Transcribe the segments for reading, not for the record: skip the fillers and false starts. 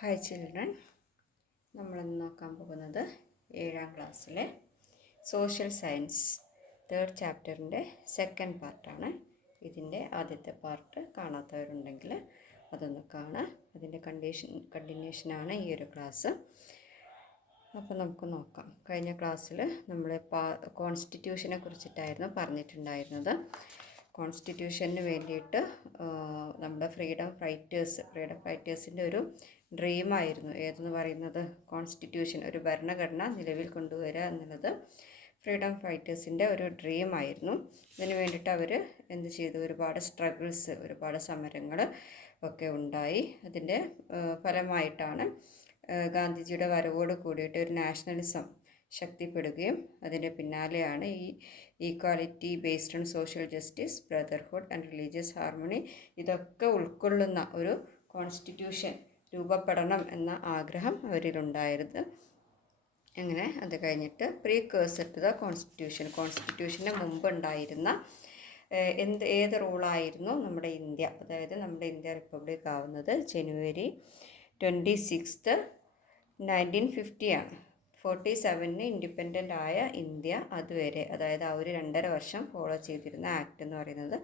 Hi children, നമ്മളിന്ന് നോക്കാൻ പോകുന്നത് 7ാം ക്ലാസ്സിലെ സോഷ്യൽ സയൻസ് 3rd ചാപ്റ്ററിൻ്റെ സെക്കൻഡ് പാർട്ടാണ്. ഇതിൻ്റെ ആദ്യത്തെ പാർട്ട് കാണാത്തവരുണ്ടെങ്കിൽ അതൊന്ന് കാണാം. അതിൻ്റെ കണ്ടിന്യൂഷനാണ് ഈ ഒരു ക്ലാസ്. അപ്പോൾ നമുക്ക് നോക്കാം. കഴിഞ്ഞ ക്ലാസ്സിൽ നമ്മൾ കോൺസ്റ്റിറ്റ്യൂഷനെ കുറിച്ചിട്ടായിരുന്നു പറഞ്ഞിട്ടുണ്ടായിരുന്നത്. കോൺസ്റ്റിറ്റ്യൂഷന് വേണ്ടിയിട്ട് നമ്മുടെ ഫ്രീഡം ഫൈറ്റേഴ്സിൻ്റെ ഒരു ഡ്രീമായിരുന്നു ഏതെന്ന് പറയുന്നത് കോൺസ്റ്റിറ്റ്യൂഷൻ, ഒരു ഭരണഘടന നിലവിൽ കൊണ്ടുവരിക എന്നുള്ളത് ഫ്രീഡം ഫൈറ്റേഴ്സിൻ്റെ ഒരു ഡ്രീമായിരുന്നു. ഇതിന് വേണ്ടിയിട്ട് അവർ എന്ത് ചെയ്തു? ഒരുപാട് സ്ട്രഗിൾസ്, ഒരുപാട് സമരങ്ങൾ ഒക്കെ ഉണ്ടായി. അതിൻ്റെ ഫലമായിട്ടാണ് ഗാന്ധിജിയുടെ വരവോട് കൂടിയിട്ട് ഒരു നാഷണലിസം ശക്തിപ്പെടുകയും അതിൻ്റെ പിന്നാലെയാണ് ഈ equality based on social justice, brotherhood and religious harmony ഇതൊക്കെ ഉൾക്കൊള്ളുന്ന ഒരു കോൺസ്റ്റിറ്റ്യൂഷൻ രൂപപ്പെടണം എന്ന ആഗ്രഹം അവരിലുണ്ടായിരുന്നു. അങ്ങനെ അത് കഴിഞ്ഞിട്ട് പ്രീകേഴ്സർ ടു ദ കോൺസ്റ്റിറ്റ്യൂഷന് മുമ്പ് ഉണ്ടായിരുന്ന ഏത് റൂളായിരുന്നു നമ്മുടെ ഇന്ത്യ, അതായത് നമ്മുടെ ഇന്ത്യ റിപ്പബ്ലിക് ആവുന്നത് ജനുവരി 26, 1950 ആണ്. 47 ഇൻഡിപെൻഡൻ്റ് ആയ ഇന്ത്യ അതുവരെ, അതായത് ആ ഒരു 2.5 വർഷം ഫോളോ ചെയ്തിരുന്ന ആക്ട് എന്ന് പറയുന്നത്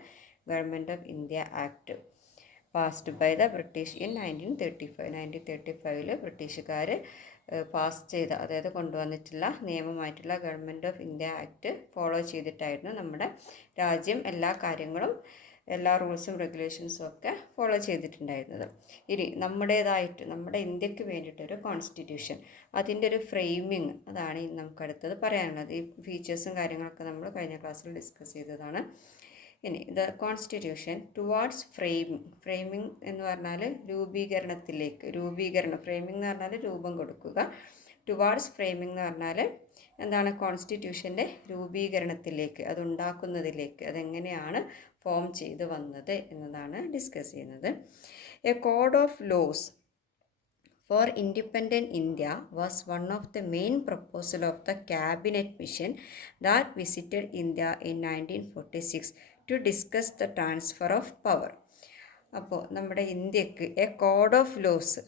government of India act, passed by the British in 1935. 1935 ബ്രിട്ടീഷുകാർ പാസ് ചെയ്ത, അതായത് കൊണ്ടുവന്നിട്ടുള്ള നിയമമായിട്ടുള്ള government of India act follow ചെയ്തിട്ടായിരുന്നു നമ്മുടെ രാജ്യം എല്ലാ കാര്യങ്ങളും, എല്ലാ റൂൾസും റെഗുലേഷൻസും ഒക്കെ ഫോളോ ചെയ്തിട്ടുണ്ടായിരുന്നത്. ഇനി നമ്മുടേതായിട്ട് നമ്മുടെ ഇന്ത്യക്ക് വേണ്ടിയിട്ടൊരു കോൺസ്റ്റിറ്റ്യൂഷൻ, അതിൻ്റെ ഒരു ഫ്രെയിമിങ്, അതാണ് ഇനി നമുക്ക് അടുത്തത് പറയാനുള്ളത്. ഈ ഫീച്ചേഴ്സും കാര്യങ്ങളൊക്കെ നമ്മൾ കഴിഞ്ഞ ക്ലാസ്സിൽ ഡിസ്കസ് ചെയ്തതാണ്. ഇനി ദ കോൺസ്റ്റിറ്റ്യൂഷൻ ടുവാർഡ്സ് ഫ്രെയിമിങ് എന്ന് പറഞ്ഞാൽ രൂപീകരണം. ഫ്രെയിമിംഗ് എന്ന് പറഞ്ഞാൽ രൂപം കൊടുക്കുക. ടുവാർഡ്സ് ഫ്രെയിമിംഗ് എന്ന് പറഞ്ഞാൽ എന്താണ്? കോൺസ്റ്റിറ്റ്യൂഷൻ്റെ രൂപീകരണത്തിലേക്ക്, അതുണ്ടാക്കുന്നതിലേക്ക്, അതെങ്ങനെയാണ് ഫോം ചെയ്ത് വന്നത് എന്നതാണ് ഡിസ്കസ് ചെയ്യുന്നത്. A code of laws for independent India was one of the main proposal of the cabinet mission that visited India in 1946 to discuss the transfer of power. അപ്പോൾ നമ്മുടെ ഇന്ത്യക്ക് a code of laws,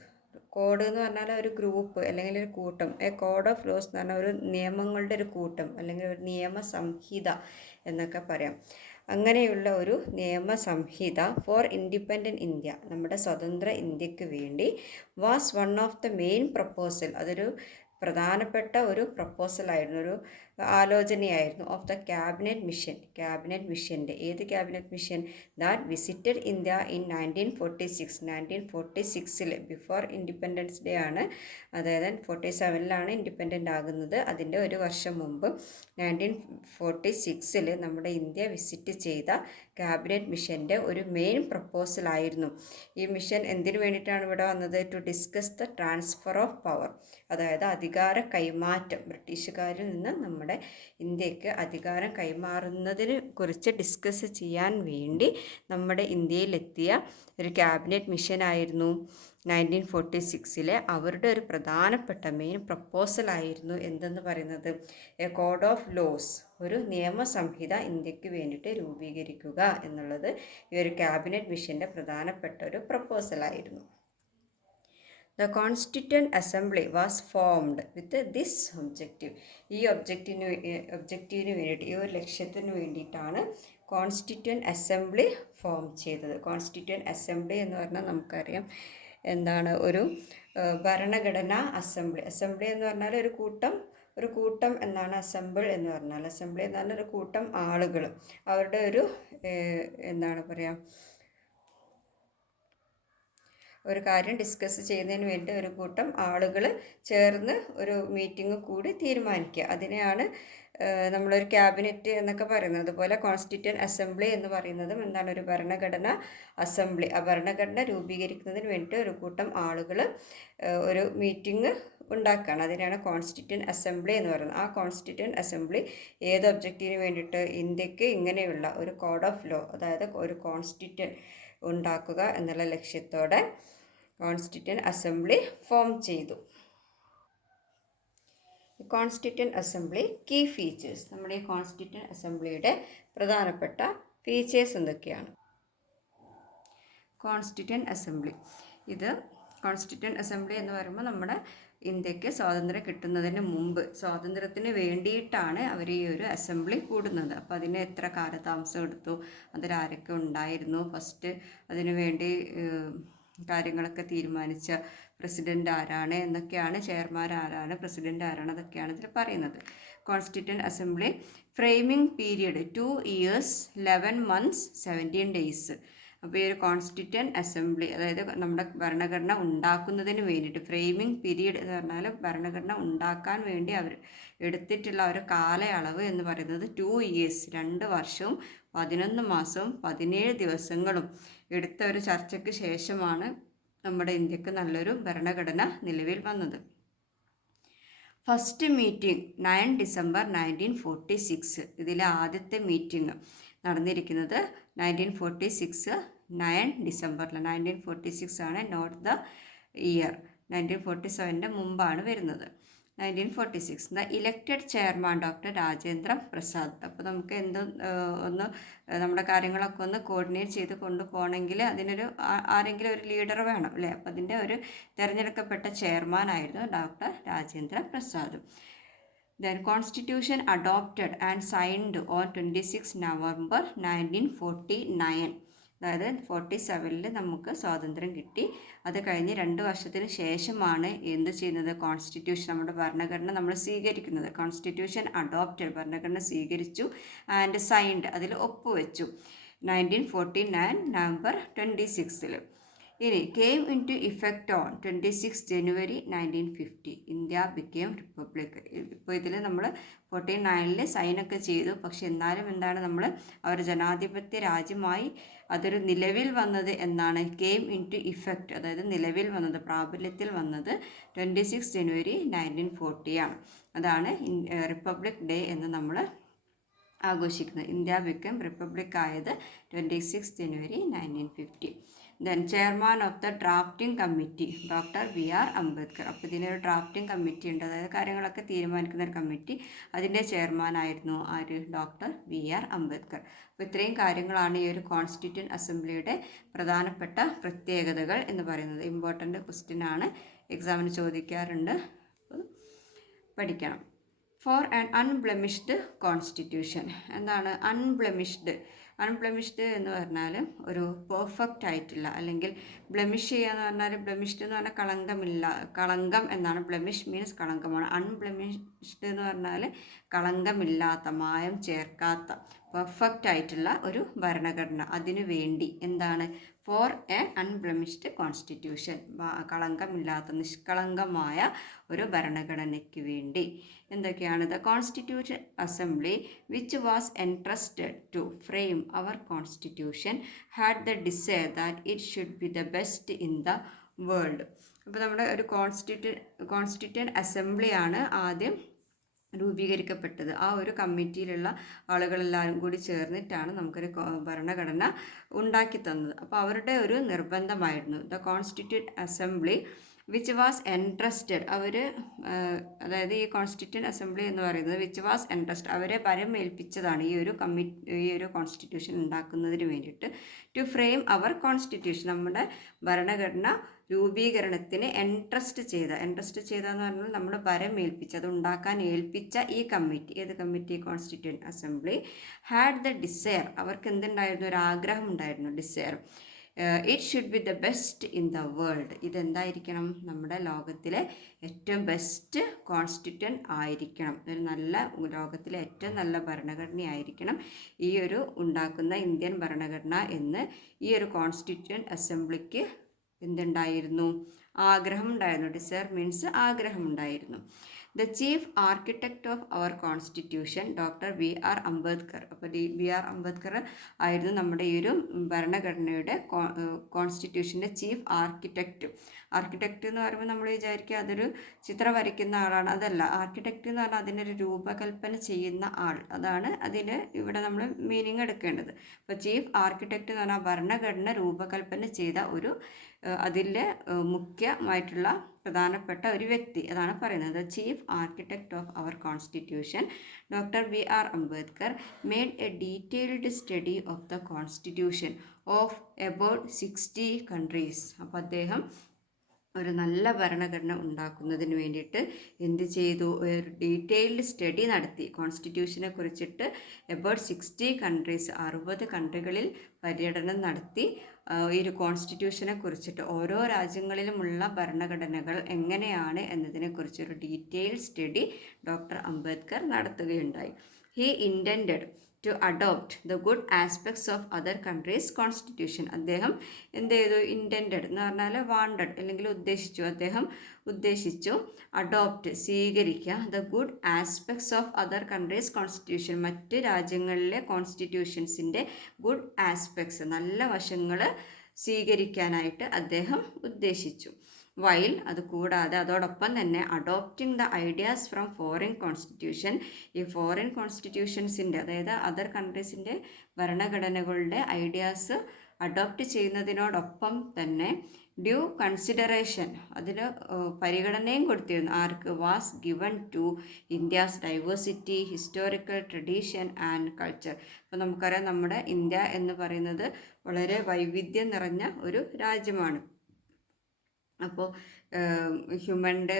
code എന്ന് പറഞ്ഞാൽ ഒരു group അല്ലെങ്കിൽ ഒരു കൂട്ടം, A code of loss എന്ന് പറഞ്ഞാൽ ഒരു നിയമങ്ങളുടെ ഒരു കൂട്ടം അല്ലെങ്കിൽ ഒരു നിയമസംഹിത എന്നൊക്കെ പറയാം. അങ്ങനെയുള്ള ഒരു നിയമസംഹിത ഫോർ ഇൻഡിപെൻഡൻറ്റ് ഇന്ത്യ, നമ്മുടെ സ്വതന്ത്ര ഇന്ത്യക്ക് വേണ്ടി, was one of the main proposal, അതൊരു പ്രധാനപ്പെട്ട ഒരു പ്രപ്പോസലായിരുന്നു, ഒരു ആലോചനയായിരുന്നു, ഓഫ് ദ ക്യാബിനറ്റ് മിഷൻ്റെ ഏത് cabinet mission? That visited India in 1946. 1946 before independence day ആണ്, അതായത് 47 ഇൻഡിപെൻഡൻ്റ് ആകുന്നത്. അതിൻ്റെ ഒരു വർഷം മുമ്പ് 1946 നമ്മുടെ ഇന്ത്യ വിസിറ്റ് ചെയ്ത ക്യാബിനറ്റ് മിഷൻ്റെ ഒരു മെയിൻ പ്രപ്പോസലായിരുന്നു. ഈ മിഷൻ എന്തിനു വേണ്ടിയിട്ടാണ് ഇവിടെ വന്നത്? To discuss the transfer of power, അതായത് അധികാര കൈമാറ്റം, ബ്രിട്ടീഷുകാരിൽ നിന്ന് നമ്മുടെ ഇന്ത്യക്ക് അധികാരം കൈമാറുന്നതിനെ കുറിച്ച് ഡിസ്കസ് ചെയ്യാൻ വേണ്ടി നമ്മുടെ ഇന്ത്യയിലെത്തിയ ഒരു ക്യാബിനറ്റ് മിഷനായിരുന്നു 1946 അവരുടെ ഒരു പ്രധാനപ്പെട്ട മെയിൻ പ്രപ്പോസലായിരുന്നു എന്തെന്ന് പറയുന്നത്? എ കോഡ് ഓഫ് ലോസ്, ഒരു നിയമസംഹിത ഇന്ത്യക്ക് വേണ്ടിയിട്ട് രൂപീകരിക്കുക എന്നുള്ളത് ഈ ഒരു ക്യാബിനറ്റ് മിഷൻ്റെ പ്രധാനപ്പെട്ട ഒരു പ്രപ്പോസലായിരുന്നു. The Constituent Assembly was formed with this objective. ഈ ഒബ്ജക്റ്റീവിന് വേണ്ടിയിട്ട്, ഈ ഒരു ലക്ഷ്യത്തിന് വേണ്ടിയിട്ടാണ് കോൺസ്റ്റിറ്റ്യൂവൻ്റ് അസംബ്ലി ഫോം ചെയ്തത്. കോൺസ്റ്റിറ്റ്യൂവൻ്റ് അസംബ്ലി എന്ന് പറഞ്ഞാൽ നമുക്കറിയാം എന്താണ്? ഒരു ഭരണഘടനാ അസംബ്ലി. അസംബ്ലി എന്ന് പറഞ്ഞാൽ ഒരു കൂട്ടം എന്നാണ് അസംബിൾ എന്ന് പറഞ്ഞാൽ. അസംബ്ലി എന്ന് പറഞ്ഞാൽ ഒരു കൂട്ടം ആളുകൾ, അവരുടെ ഒരു എന്താണ് പറയുക, ഒരു കാര്യം ഡിസ്കസ് ചെയ്യുന്നതിന് വേണ്ടി ഒരു കൂട്ടം ആളുകൾ ചേർന്ന് ഒരു മീറ്റിംഗ് കൂടി തീരുമാനിക്കുക, അതിനെയാണ് നമ്മളൊരു ക്യാബിനറ്റ് എന്നൊക്കെ പറയുന്നത്. അതുപോലെ കോൺസ്റ്റിറ്റ്യൂവൻ്റ് അസംബ്ലി എന്ന് പറയുന്നതും എന്താണ്? ഒരു ഭരണഘടന അസംബ്ലി. ആ ഭരണഘടന രൂപീകരിക്കുന്നതിന് വേണ്ടിയിട്ട് ഒരു കൂട്ടം ആളുകൾ ഒരു മീറ്റിംഗ് ഉണ്ടാക്കുകയാണ്, അതിനെയാണ് കോൺസ്റ്റിറ്റ്യൂവൻ്റ് അസംബ്ലി എന്ന് പറയുന്നത്. ആ കോൺസ്റ്റിറ്റ്യൂവൻ്റ് അസംബ്ലി ഏത് ഒബ്ജക്റ്റീവിന് വേണ്ടിയിട്ട്? ഇന്ത്യക്ക് ഇങ്ങനെയുള്ള ഒരു കോഡ് ഓഫ് ലോ, അതായത് ഒരു കോൺസ്റ്റിറ്റ്യൂവൻ്റ് ഉണ്ടാക്കുക എന്നുള്ള ലക്ഷ്യത്തോടെ കോൺസ്റ്റിറ്റ്യൂവൻ്റ് അസംബ്ലി ഫോം ചെയ്തു. കോൺസ്റ്റിറ്റ്യൂവൻ്റ് അസംബ്ലി കീ ഫീച്ചേഴ്സ്, നമ്മുടെ ഈ കോൺസ്റ്റിറ്റ്യൂവൻ്റ് അസംബ്ലിയുടെ പ്രധാനപ്പെട്ട ഫീച്ചേഴ്സ് എന്തൊക്കെയാണ്? കോൺസ്റ്റിറ്റ്യൂവൻ്റ് അസംബ്ലി ഇത് കോൺസ്റ്റിറ്റ്യൂവൻ്റ് അസംബ്ലി എന്ന് പറയുമ്പോൾ നമ്മുടെ ഇന്ത്യക്ക് സ്വാതന്ത്ര്യം കിട്ടുന്നതിന് മുമ്പ് സ്വാതന്ത്ര്യത്തിന് വേണ്ടിയിട്ടാണ് അവർ ഈ ഒരു അസംബ്ലി കൂടുന്നത്. അപ്പോൾ അതിന് എത്ര കാലതാമസം എടുത്തു, അതിലാരൊക്കെ ഉണ്ടായിരുന്നു, ഫസ്റ്റ് അതിനു വേണ്ടി കാര്യങ്ങളൊക്കെ തീരുമാനിച്ച പ്രസിഡൻ്റ് ആരാണ് എന്നൊക്കെയാണ്, ചെയർമാൻ ആരാണ്, പ്രസിഡൻ്റ് ആരാണ്, അതൊക്കെയാണ് ഇതിൽ പറയുന്നത്. Constituent assembly framing period 2 years 11 months 17 days. അപ്പോൾ ഈ ഒരു കോൺസ്റ്റിറ്റ്യൂവൻ്റ് അസംബ്ലി, അതായത് നമ്മുടെ ഭരണഘടന ഉണ്ടാക്കുന്നതിന് വേണ്ടിയിട്ട്, ഫ്രെയിമിംഗ് പീരീഡ് എന്ന് പറഞ്ഞാൽ ഭരണഘടന ഉണ്ടാക്കാൻ വേണ്ടി അവർ എടുത്തിട്ടുള്ള ഒരു കാലയളവ് എന്ന് പറയുന്നത് 2 years 2 വർഷവും 11 മാസവും 17 ദിവസങ്ങളും എടുത്ത ഒരു ചർച്ചയ്ക്ക് ശേഷമാണ് നമ്മുടെ ഇന്ത്യക്ക് നല്ലൊരു ഭരണഘടന നിലവിൽ വന്നത്. First meeting 9 December 1946. ഇതിലെ ആദ്യത്തെ മീറ്റിംഗ് നടന്നിരിക്കുന്നത് 1946 9 ഡിസംബറിൽ. 1946 ആണ്, നോട്ട് ദ ഇയർ. 1947 മുമ്പാണ് വരുന്നത്. 1946 the elected chairman doctor Rajendra Prasad. അപ്പോൾ നമുക്ക് ഒന്ന് നമ്മുടെ കാര്യങ്ങളൊക്കെ ഒന്ന് കോർഡിനേറ്റ് ചെയ്ത് കൊണ്ടുപോകണമെങ്കിൽ അതിനൊരു ആരെങ്കിലും ഒരു ലീഡർ വേണം അല്ലേ. അപ്പോൾ അതിൻ്റെ ഒരു തിരഞ്ഞെടുക്കപ്പെട്ട ചെയർമാനായിരുന്നു doctor Rajendra Prasad. Then Constitution adopted and signed on 26 November 1949. അതായത് 47 നമുക്ക് സ്വാതന്ത്ര്യം കിട്ടി. അത് കഴിഞ്ഞ് 2 വർഷത്തിന് ശേഷമാണ് എന്ത് ചെയ്യുന്നത്, കോൺസ്റ്റിറ്റ്യൂഷൻ, നമ്മുടെ ഭരണഘടന നമ്മൾ സ്വീകരിക്കുന്നത്. കോൺസ്റ്റിറ്റ്യൂഷൻ അഡോപ്റ്റഡ്, ഭരണഘടന സ്വീകരിച്ചു, ആൻഡ് സൈൻഡ്, അതിൽ ഒപ്പുവെച്ചു 1949 November 26. ഇനി came into effect on 26 January 1950. India became republic. ഇപ്പോൾ ഇതിൽ നമ്മൾ 49 സൈനൊക്കെ ചെയ്തു, പക്ഷെ എന്നാലും എന്താണ്, നമ്മൾ അവർ ജനാധിപത്യ രാജ്യമായി അതൊരു നിലവിൽ വന്നത് എന്നാണ്, കെയിം ഇൻ ടു ഇഫക്റ്റ്, അതായത് നിലവിൽ വന്നത്, പ്രാബല്യത്തിൽ വന്നത് 26 January 1940 ആണ്. അതാണ് റിപ്പബ്ലിക് ഡേ എന്ന് നമ്മൾ ആഘോഷിക്കുന്നത്. ഇന്ത്യ ബിക്കം റിപ്പബ്ലിക് ആയത് 26 January 1950. Then chairman of the drafting committee doctor BR Ambedkar. അപ്പോൾ ഇതിനൊരു ഡ്രാഫ്റ്റിംഗ് കമ്മിറ്റി ഉണ്ട്, അതായത് കാര്യങ്ങളൊക്കെ തീരുമാനിക്കുന്ന ഒരു കമ്മിറ്റി. അതിൻ്റെ ചെയർമാനായിരുന്നു ആര്, ഡോക്ടർ BR അംബേദ്കർ. അപ്പോൾ ഇത്രയും കാര്യങ്ങളാണ് ഈ ഒരു കോൺസ്റ്റിറ്റ്യൂവൻ്റ് അസംബ്ലിയുടെ പ്രധാനപ്പെട്ട പ്രത്യേകതകൾ എന്ന് പറയുന്നത്. ഇമ്പോർട്ടൻ്റ് ക്വസ്റ്റ്യൻ ആണ്, എക്സാമിന് ചോദിക്കാറുണ്ട്, പഠിക്കണം. For an unblemished constitution. എന്താണ് അൺബ്ലെമിഷ്ഡ്? അൺബ്ലെമിഷ്ഡ് എന്ന് പറഞ്ഞാൽ ഒരു പെർഫെക്റ്റ് ആയിട്ടുള്ള, അല്ലെങ്കിൽ ബ്ലെമിഷ് ചെയ്യുക എന്ന് പറഞ്ഞാൽ, ബ്ലെമിഷ്ഡ് എന്ന് പറഞ്ഞാൽ കളങ്കമില്ല, കളങ്കം എന്നാണ്. Blemish means കളങ്കമാണ്. അൺബ്ലെമിഷ്ഡ് എന്ന് പറഞ്ഞാൽ കളങ്കമില്ലാത്ത, മായം ചേർക്കാത്ത, പെർഫെക്റ്റ് ആയിട്ടുള്ള ഒരു ഭരണഘടന. അതിനു വേണ്ടി എന്താണ്, ഫോർ എ അൺബ്ലെമിഷ്ഡ് കോൺസ്റ്റിറ്റ്യൂഷൻ, കളങ്കമില്ലാത്ത നിഷ്കളങ്കമായ ഒരു ഭരണഘടനയ്ക്ക് വേണ്ടി. എന്തൊക്കെയാണ്? The constitution assembly which was entrusted to frame our constitution had the desire that it should be the best in the world. അപ്പോൾ നമ്മുടെ ഒരു കോൺസ്റ്റിറ്റ്യൂവൻ്റ് അസംബ്ലിയാണ് ആദ്യം രൂപീകരിക്കപ്പെട്ടത്. ആ ഒരു കമ്മിറ്റിയിലുള്ള ആളുകളെല്ലാവരും കൂടി ചേർന്നിട്ടാണ് നമുക്കൊരു ഭരണഘടന ഉണ്ടാക്കി തന്നത്. അപ്പോൾ അവരുടെ ഒരു നിർബന്ധമായിരുന്നു the constituent assembly which was entrusted. അവർ, അതായത് ഈ കോൺസ്റ്റിറ്റ്യൂവൻ്റ് അസംബ്ലി എന്ന് പറയുന്നത് വിച്ച് വാസ് എൻട്രസ്റ്റ്, അവരെ പരമേൽപ്പിച്ചതാണ് ഈ ഒരു കോൺസ്റ്റിറ്റ്യൂഷൻ ഉണ്ടാക്കുന്നതിന് വേണ്ടിയിട്ട്. ടു ഫ്രെയിം അവർ കോൺസ്റ്റിറ്റ്യൂഷൻ, നമ്മുടെ ഭരണഘടന രൂപീകരണത്തിന് എൻട്രസ്റ്റ് ചെയ്ത എന്ന് പറഞ്ഞാൽ നമ്മൾ പരമേൽപ്പിച്ച, അത് ഉണ്ടാക്കാൻ ഏൽപ്പിച്ച ഈ കമ്മിറ്റി, ഏത് committee, constituent assembly, had the desire, അവർക്ക് എന്തുണ്ടായിരുന്നു, ഒരു ആഗ്രഹം ഉണ്ടായിരുന്നു, desire, it should be the best in the world, ഇതെന്തായിരിക്കണം, നമ്മുടെ ലോകത്തിലെ ഏറ്റവും ബെസ്റ്റ് കോൺസ്റ്റിറ്റ്യൂവൻ്റ് ആയിരിക്കണം, ഒരു നല്ല ലോകത്തിലെ ഏറ്റവും നല്ല ഭരണഘടനയായിരിക്കണം ഈ ഒരു ഉണ്ടാക്കുന്ന ഇന്ത്യൻ ഭരണഘടന എന്ന് ഈ ഒരു കോൺസ്റ്റിറ്റ്യൂവൻ്റ് അസംബ്ലിക്ക് എന്തുണ്ടായിരുന്നു, ആഗ്രഹം ഉണ്ടായിരുന്നു. ഡിസയർ മീൻസ് ആഗ്രഹം ഉണ്ടായിരുന്നു. The chief architect of our constitution doctor BR Ambedkar. അപ്പോൾ BR അംബേദ്കർ ആയിരുന്നു നമ്മുടെ ഈ ഒരു ഭരണഘടനയുടെ കോൺസ്റ്റിറ്റ്യൂഷൻ്റെ ചീഫ് ആർക്കിടെക്റ്റ്. ആർക്കിടെക്റ്റ് എന്ന് പറയുമ്പോൾ നമ്മൾ വിചാരിക്കുക അതൊരു ചിത്രം വരയ്ക്കുന്ന ആളാണ്, അതല്ല. ആർക്കിടെക്റ്റ് എന്ന് പറഞ്ഞാൽ അതിനൊരു രൂപകൽപ്പന ചെയ്യുന്ന ആൾ, അതാണ് അതിന് ഇവിടെ നമ്മൾ മീനിങ് എടുക്കേണ്ടത്. അപ്പോൾ ചീഫ് ആർക്കിടെക്റ്റ് എന്ന് പറഞ്ഞാൽ ഭരണഘടന രൂപകൽപ്പന ചെയ്ത ഒരു, അതിലെ മുഖ്യമായിട്ടുള്ള പ്രധാനപ്പെട്ട ഒരു വ്യക്തി, അതാണ് പറയുന്നത്. Chief architect of our constitution doctor BR Ambedkar made a detailed study of the constitution of about 60 countries. അപ്പോൾ അദ്ദേഹം ഒരു നല്ല ഭരണഘടന ഉണ്ടാക്കുന്നതിന് വേണ്ടിയിട്ട് എന്ത് ചെയ്തു? ഒരു ഡീറ്റെയിൽഡ് സ്റ്റഡി നടത്തി. കോൺസ്റ്റിറ്റ്യൂഷനെ കുറിച്ചിട്ട് എബൌട്ട് 60 കൺട്രീസ്, 60 കൺട്രികളിൽ പര്യടനം നടത്തി ഈ ഒരു കോൺസ്റ്റിറ്റ്യൂഷനെ കുറിച്ചിട്ട് ഓരോ രാജ്യങ്ങളിലുമുള്ള ഭരണഘടനകൾ എങ്ങനെയാണ് എന്നതിനെക്കുറിച്ചൊരു ഡീറ്റെയിൽഡ് സ്റ്റഡി ഡോക്ടർ അംബേദ്കർ നടത്തുകയുണ്ടായി. He intended to adopt the good aspects of other countries constitution. അദ്ദേഹം എന്ത് ചെയ്തു? ഇൻറ്റൻഡഡ് എന്ന് പറഞ്ഞാൽ വാണ്ടഡ് അല്ലെങ്കിൽ ഉദ്ദേശിച്ചു. അദ്ദേഹം ഉദ്ദേശിച്ചു അഡോപ്റ്റ് സ്വീകരിക്കുക the good aspects of other countries constitution, മറ്റ് രാജ്യങ്ങളിലെ കോൺസ്റ്റിറ്റ്യൂഷൻസിൻ്റെ ഗുഡ് ആസ്പെക്ട്സ്, നല്ല വശങ്ങൾ സ്വീകരിക്കാനായിട്ട് അദ്ദേഹം ഉദ്ദേശിച്ചു. വൈൽ അത് കൂടാതെ അതോടൊപ്പം തന്നെ adopting the ideas from foreign constitution, ഈ ഫോറിൻ കോൺസ്റ്റിറ്റ്യൂഷൻസിൻ്റെ അതായത് അതർ കൺട്രീസിൻ്റെ ഭരണഘടനകളുടെ ഐഡിയാസ് അഡോപ്റ്റ് ചെയ്യുന്നതിനോടൊപ്പം തന്നെ ഡ്യൂ കൺസിഡറേഷൻ, അതിൽ പരിഗണനയും കൊടുത്തിരുന്നു. ആർക്ക്? Was given to India's diversity, historical tradition and culture. അപ്പോൾ നമുക്കറിയാം നമ്മുടെ ഇന്ത്യ എന്ന് പറയുന്നത് വളരെ വൈവിധ്യം നിറഞ്ഞ ഒരു രാജ്യമാണ്. അപ്പോൾ ഹ്യൂമൻ്റെ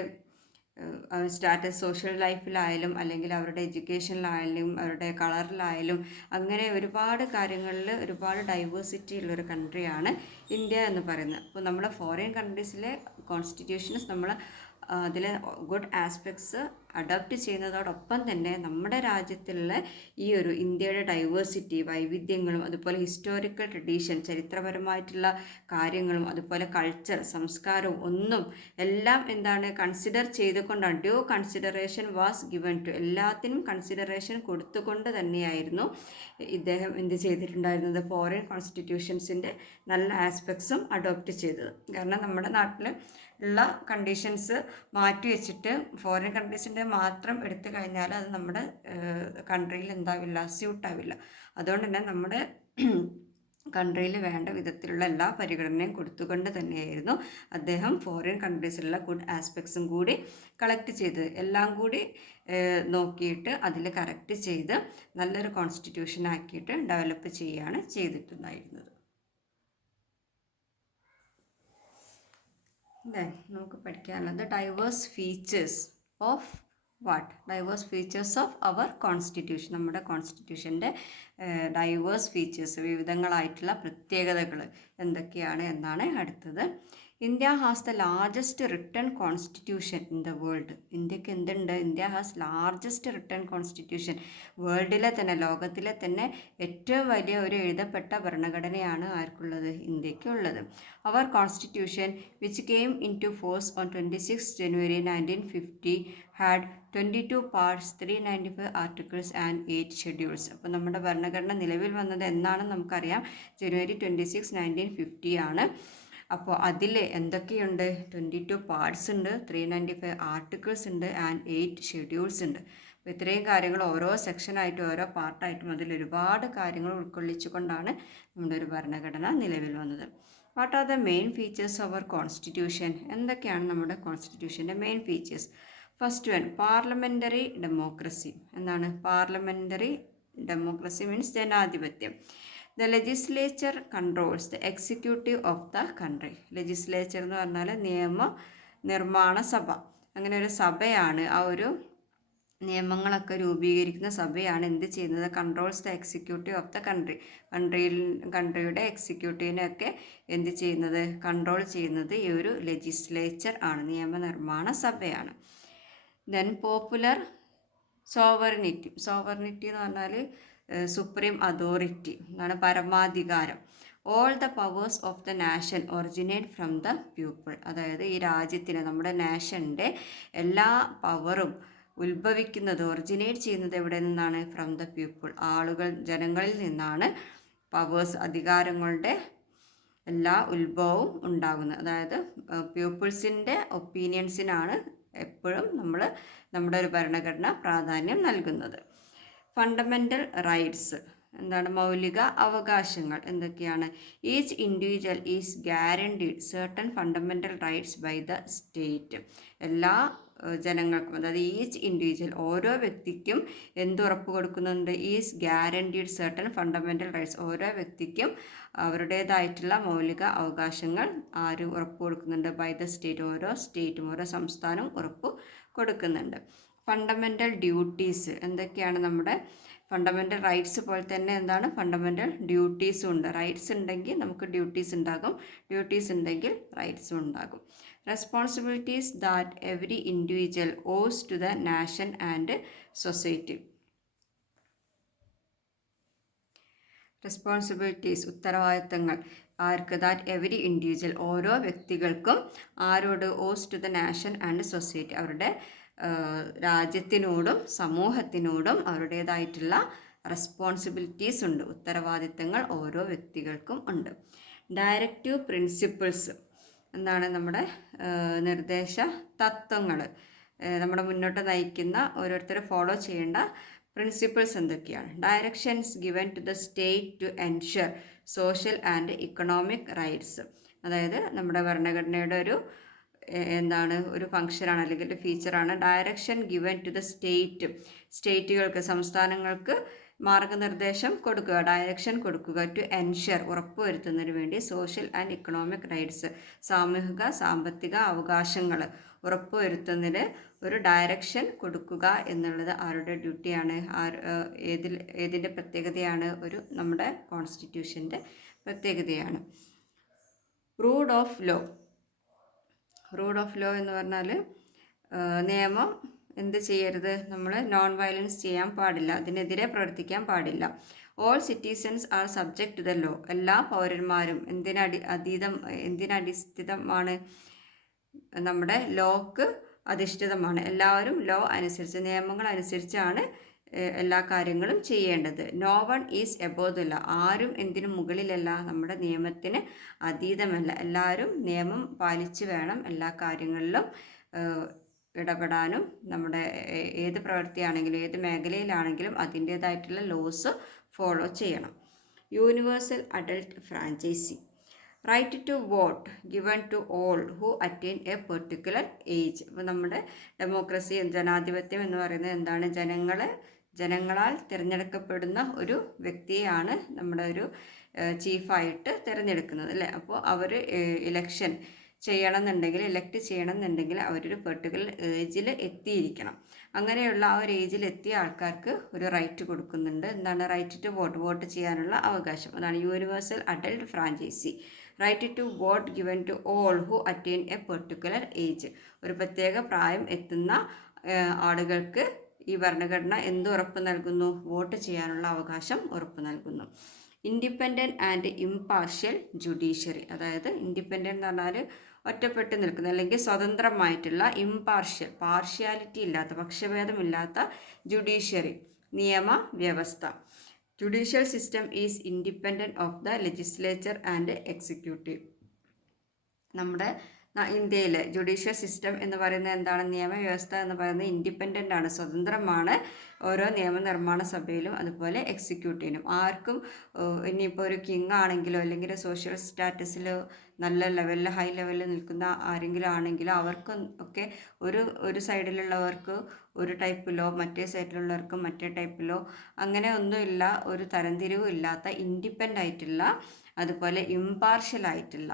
സ്റ്റാറ്റസ്, സോഷ്യൽ ലൈഫിലായാലും അല്ലെങ്കിൽ അവരുടെ എഡ്യൂക്കേഷനിലായാലും അവരുടെ കളറിലായാലും അങ്ങനെ ഒരുപാട് കാര്യങ്ങളിൽ ഒരുപാട് ഡൈവേഴ്സിറ്റി ഉള്ളൊരു കൺട്രിയാണ് ഇന്ത്യ എന്ന് പറയുന്നത്. അപ്പോൾ നമ്മുടെ ഫോറിൻ കൺട്രീസിലെ കോൺസ്റ്റിറ്റ്യൂഷൻസ് നമ്മൾ അതിലെ ഗുഡ് ആസ്പെക്ട്സ് അഡോപ്റ്റ് ചെയ്യുന്നതോടൊപ്പം തന്നെ നമ്മുടെ രാജ്യത്തുള്ള ഈ ഒരു ഇന്ത്യയുടെ ഡൈവേഴ്സിറ്റി, വൈവിധ്യങ്ങളും അതുപോലെ ഹിസ്റ്റോറിക്കൽ ട്രഡീഷൻ, ചരിത്രപരമായിട്ടുള്ള കാര്യങ്ങളും അതുപോലെ കൾച്ചർ, സംസ്കാരവും ഒന്നും എല്ലാം എന്താണ് കൺസിഡർ ചെയ്തുകൊണ്ടാണ്. Due consideration was given to, എല്ലാത്തിനും കൺസിഡറേഷൻ കൊടുത്തുകൊണ്ട് തന്നെയായിരുന്നു ഇദ്ദേഹം എന്ത് ചെയ്തിട്ടുണ്ടായിരുന്നത്? ഫോറിൻ കോൺസ്റ്റിറ്റ്യൂഷൻസിൻ്റെ നല്ല ആസ്പെക്ട്സും അഡോപ്റ്റ് ചെയ്തത്. കാരണം നമ്മുടെ നാട്ടിൽ ഉള്ള കണ്ടീഷൻസ് മാറ്റി വെച്ചിട്ട് ഫോറിൻ കൺട്രീസിൻ്റെ മാത്രം എടുത്തു കഴിഞ്ഞാൽ അത് നമ്മുടെ കൺട്രിയിൽ എന്താവില്ല, സ്യൂട്ടാവില്ല. അതുകൊണ്ട് തന്നെ നമ്മുടെ കൺട്രിയിൽ വേണ്ട വിധത്തിലുള്ള എല്ലാ പരിഗണനയും കൊടുത്തുകൊണ്ട് തന്നെയായിരുന്നു അദ്ദേഹം ഫോറിൻ കൺട്രീസിലുള്ള ഗുഡ് ആസ്പെക്ട്സും കൂടി കളക്ട് ചെയ്ത് എല്ലാം കൂടി നോക്കിയിട്ട് അതിൽ കറക്റ്റ് ചെയ്ത് നല്ലൊരു കോൺസ്റ്റിറ്റ്യൂഷൻ ആക്കിയിട്ട് ഡെവലപ്പ് ചെയ്യുകയാണ് ചെയ്തിട്ടുണ്ടായിരുന്നത്. നമുക്ക് പഠിക്കാനുള്ളത് diverse features of what? Diverse features of our constitution. നമ്മുടെ കോൺസ്റ്റിറ്റ്യൂഷൻ്റെ ഡൈവേഴ്സ് ഫീച്ചേഴ്സ്, വിവിധങ്ങളായിട്ടുള്ള പ്രത്യേകതകൾ എന്തൊക്കെയാണ് എന്നാണ് അടുത്തത്. India has the largest written constitution in the world. ഇന്ത്യക്ക് എന്തുണ്ട്? India has largest written constitution. വേൾഡിലെ തന്നെ, ലോകത്തിലെ തന്നെ ഏറ്റവും വലിയ ഒരു എഴുതപ്പെട്ട ഭരണഘടനയാണ് ആർക്കുള്ളത്? ഇന്ത്യക്കുള്ളത്. Our constitution which came into force on 26 January 1950 had 22 parts, 395 articles and 8 schedules. അപ്പോൾ നമ്മുടെ ഭരണഘടന നിലവിൽ വന്നത് എന്നാണെന്ന് നമുക്കറിയാം. January 26, 1950 ആണ്. അപ്പോൾ അതിൽ എന്തൊക്കെയുണ്ട്? 22 പാർട്സ് ഉണ്ട്, 395 ആർട്ടിക്കിൾസ് ഉണ്ട് ആൻഡ് 8 ഷെഡ്യൂൾസ് ഉണ്ട്. അപ്പോൾ ഇത്രയും കാര്യങ്ങൾ ഓരോ സെക്ഷനായിട്ടും ഓരോ പാർട്ടായിട്ടും അതിൽ ഒരുപാട് കാര്യങ്ങൾ ഉൾക്കൊള്ളിച്ചുകൊണ്ടാണ് നമ്മുടെ ഒരു ഭരണഘടന നിലവിൽ വന്നത്. What are the main features of our constitution? എന്തൊക്കെയാണ് നമ്മുടെ കോൺസ്റ്റിറ്റ്യൂഷൻ്റെ main features? First one, parliamentary democracy. എന്താണ് പാർലമെൻ്ററി ഡെമോക്രസി? മീൻസ് ജനാധിപത്യം. The legislature controls the executive of the country. Legislature എന്ന് പറഞ്ഞാൽ നിയമ നിർമ്മാണ സഭ. അങ്ങനെ ഒരു സഭയാണ്, ആ ഒരു നിയമങ്ങളൊക്കെ രൂപീകരിക്കുന്ന സഭയാണ് എന്ത് ചെയ്യുന്നത്? Controls the executive of the country. കൺട്രിയുടെ എക്സിക്യൂട്ടീവിനെയൊക്കെ എന്ത് ചെയ്യുന്നത്? കൺട്രോൾ ചെയ്യുന്നത് ഈ ഒരു ലെജിസ്ലേച്ചർ ആണ്, നിയമനിർമ്മാണ സഭയാണ്. Then popular sovereignty. സോവറിനിറ്റി എന്ന് പറഞ്ഞാൽ സുപ്രീം അതോറിറ്റി എന്നാണ്, പരമാധികാരം. All the powers of the nation originate from the people. അതായത് ഈ രാജ്യത്തിന്, നമ്മുടെ നാഷൻ്റെ എല്ലാ പവറും ഉത്ഭവിക്കുന്നത്, ഒറിജിനേറ്റ് ചെയ്യുന്നത് എവിടെ നിന്നാണ്? From the people. ആളുകൾ, ജനങ്ങളിൽ നിന്നാണ് പവേഴ്സ്, അധികാരങ്ങളുടെ എല്ലാ ഉത്ഭവവും ഉണ്ടാകുന്നത്. അതായത് പീപ്പിൾസിൻ്റെ ഒപ്പീനിയൻസിനാണ് എപ്പോഴും നമ്മുടെ ഒരു ഭരണഘടന പ്രാധാന്യം നൽകുന്നത്. ഫണ്ടമെൻ്റൽ റൈറ്റ്സ് എന്താണ്? മൗലിക അവകാശങ്ങൾ എന്തൊക്കെയാണ്? Each individual is guaranteed certain fundamental rights by the state. എല്ലാ ജനങ്ങൾക്കും, അതായത് ഈച്ച് ഇൻഡിവിജ്വൽ, ഓരോ വ്യക്തിക്കും എന്ത് ഉറപ്പ് കൊടുക്കുന്നുണ്ട്? Is guaranteed certain fundamental rights. ഓരോ വ്യക്തിക്കും അവരുടേതായിട്ടുള്ള മൗലിക അവകാശങ്ങൾ ആര് ഉറപ്പ് കൊടുക്കുന്നുണ്ട്? By the state. ഓരോ സ്റ്റേറ്റും ഓരോ സംസ്ഥാനവും ഉറപ്പ് കൊടുക്കുന്നുണ്ട്. ഫണ്ടമെൻ്റൽ ഡ്യൂട്ടീസ് എന്തൊക്കെയാണ്? നമ്മുടെ ഫണ്ടമെൻ്റൽ റൈറ്റ്സ് പോലെ തന്നെ എന്താണ്? ഫണ്ടമെൻ്റൽ ഡ്യൂട്ടീസും ഉണ്ട്. റൈറ്റ്സ് ഉണ്ടെങ്കിൽ നമുക്ക് ഡ്യൂട്ടീസ് ഉണ്ടാകും, ഡ്യൂട്ടീസ് ഉണ്ടെങ്കിൽ റൈറ്റ്സും ഉണ്ടാകും. Responsibilities that every individual owes to the nation and society. Responsibilities, ഉത്തരവാദിത്തങ്ങൾ ആർക്ക്? ദാറ്റ് എവറി ഇൻഡിവിജ്വൽ, ഓരോ വ്യക്തികൾക്കും ആരോട്? Owes to the nation and society, അവരുടെ രാജ്യത്തിനോടും സമൂഹത്തിനോടും അവരുടേതായിട്ടുള്ള റെസ്പോൺസിബിലിറ്റീസ് ഉണ്ട്, ഉത്തരവാദിത്തങ്ങൾ ഓരോ വ്യക്തികൾക്കും ഉണ്ട്. ഡയറക്റ്റീവ് പ്രിൻസിപ്പിൾസ് എന്താണ്? നമ്മുടെ നിർദ്ദേശ തത്വങ്ങൾ, നമ്മുടെ മുന്നോട്ട് നയിക്കുന്ന ഓരോരുത്തർ ഫോളോ ചെയ്യേണ്ട പ്രിൻസിപ്പിൾസ് എന്തൊക്കെയാണ്? Directions given to the state to ensure social and economic rights. അതായത് നമ്മുടെ ഭരണഘടനയുടെ ഒരു എന്താണ്? ഒരു ഫംഗ്ഷനാണ് അല്ലെങ്കിൽ ഒരു ഫീച്ചറാണ് direction given to the state. സ്റ്റേറ്റുകൾക്ക്, സംസ്ഥാനങ്ങൾക്ക് മാർഗനിർദ്ദേശം കൊടുക്കുക, ഡയറക്ഷൻ കൊടുക്കുക. ടു എൻഷുർ, ഉറപ്പുവരുത്തുന്നതിന് വേണ്ടി സോഷ്യൽ ആൻഡ് ഇക്കണോമിക് റൈറ്റ്സ്, സാമൂഹിക സാമ്പത്തിക അവകാശങ്ങൾ ഉറപ്പുവരുത്തുന്നതിന് ഒരു ഡയറക്ഷൻ കൊടുക്കുക എന്നുള്ളത് ആരുടെ ഡ്യൂട്ടിയാണ്? ഏതിൻ്റെ പ്രത്യേകതയാണ്? ഒരു നമ്മുടെ കോൺസ്റ്റിറ്റ്യൂഷൻ്റെ പ്രത്യേകതയാണ്. Rule of law. Rule of law എന്ന് പറഞ്ഞാൽ നിയമം എന്ത് ചെയ്യരുത്? നമ്മൾ നോൺ വയലൻസ് ചെയ്യാൻ പാടില്ല, അതിനെതിരെ പ്രവർത്തിക്കാൻ പാടില്ല. All citizens are subject to the law. എല്ലാ പൗരന്മാരും എന്തിനധിഷ്ഠിതമാണ്? നമ്മുടെ ലോക്ക് അധിഷ്ഠിതമാണ്. എല്ലാവരും ലോ അനുസരിച്ച്, നിയമങ്ങൾ അനുസരിച്ചാണ് എല്ലാ കാര്യങ്ങളും ചെയ്യേണ്ടത്. No one is above the law. ആരും എന്തിനു മുകളിലല്ല? നമ്മുടെ നിയമത്തിന് അതീതമല്ല. എല്ലാവരും നിയമം പാലിച്ച് വേണം എല്ലാ കാര്യങ്ങളിലും ഇടപെടാനും. നമ്മുടെ ഏത് പ്രവൃത്തിയാണെങ്കിലും ഏത് മേഖലയിലാണെങ്കിലും അതിൻ്റേതായിട്ടുള്ള ലോസ് ഫോളോ ചെയ്യണം. Universal adult franchise. Right to vote given to all who attain a particular age. അപ്പോൾ നമ്മുടെ ഡെമോക്രസി, ജനാധിപത്യം എന്ന് പറയുന്നത് എന്താണ്? ജനങ്ങളാൽ തിരഞ്ഞെടുക്കപ്പെടുന്ന ഒരു വ്യക്തിയെയാണ് നമ്മുടെ ഒരു ചീഫായിട്ട് തിരഞ്ഞെടുക്കുന്നത്, അല്ലേ? അപ്പോൾ അവർ ഇലക്ഷൻ ചെയ്യണമെന്നുണ്ടെങ്കിൽ, ഇലക്ട് ചെയ്യണമെന്നുണ്ടെങ്കിൽ അവരൊരു പെർട്ടിക്കുലർ ഏജിൽ എത്തിയിരിക്കണം. അങ്ങനെയുള്ള ആ ഒരു ഏജിൽ എത്തിയ ആൾക്കാർക്ക് ഒരു റൈറ്റ് കൊടുക്കുന്നുണ്ട്. എന്താണ്? റൈറ്റ് ടു വോട്ട് ചെയ്യാനുള്ള അവകാശം. അതാണ് universal adult franchise. Right to vote given to all who attain a particular age. ഒരു പ്രത്യേക പ്രായം എത്തുന്ന ആളുകൾക്ക് ഈ ഭരണഘടന എന്ത് ഉറപ്പ് നൽകുന്നു? വോട്ട് ചെയ്യാനുള്ള അവകാശം ഉറപ്പ് നൽകുന്നു. Independent and impartial judiciary. അതായത് ഇൻഡിപെൻഡൻ്റ് എന്ന് പറഞ്ഞാൽ ഒറ്റപ്പെട്ട് നിൽക്കുന്ന അല്ലെങ്കിൽ സ്വതന്ത്രമായിട്ടുള്ള, പാർഷ്യാലിറ്റി ഇല്ലാത്ത, പക്ഷഭേദമില്ലാത്ത ജുഡീഷ്യറി, നിയമ വ്യവസ്ഥ. Judicial system is independent of the legislature and executive. നമ്മുടെ ഇന്ത്യയിലെ ജുഡീഷ്യൽ സിസ്റ്റം എന്ന് പറയുന്നത് എന്താണ്? നിയമവ്യവസ്ഥ എന്ന് പറയുന്നത് ഇൻഡിപെൻഡൻ്റ് ആണ്, സ്വതന്ത്രമാണ്. ഓരോ നിയമനിർമ്മാണ സഭയിലും അതുപോലെ എക്സിക്യൂട്ടീവിനും. ആർക്കും ഇനിയിപ്പോൾ ഒരു കിങ് ആണെങ്കിലോ അല്ലെങ്കിൽ സോഷ്യൽ സ്റ്റാറ്റസിൽ നല്ല ലെവലിൽ, ഹൈ ലെവലിൽ നിൽക്കുന്ന ആരെങ്കിലും ആണെങ്കിലോ അവർക്കും ഒക്കെ ഒരു സൈഡിലുള്ളവർക്ക് ഒരു ടൈപ്പ് ലോ, മറ്റേ സൈഡിലുള്ളവർക്ക് മറ്റേ ടൈപ്പ് ലോ, അങ്ങനെ ഒന്നുമില്ല. ഒരു തരംതിരിവും ഇല്ലാത്ത, ഇൻഡിപെൻഡൻ്റ് ആയിട്ടുള്ള, അതുപോലെ ഇമ്പാർഷ്യലായിട്ടുള്ള,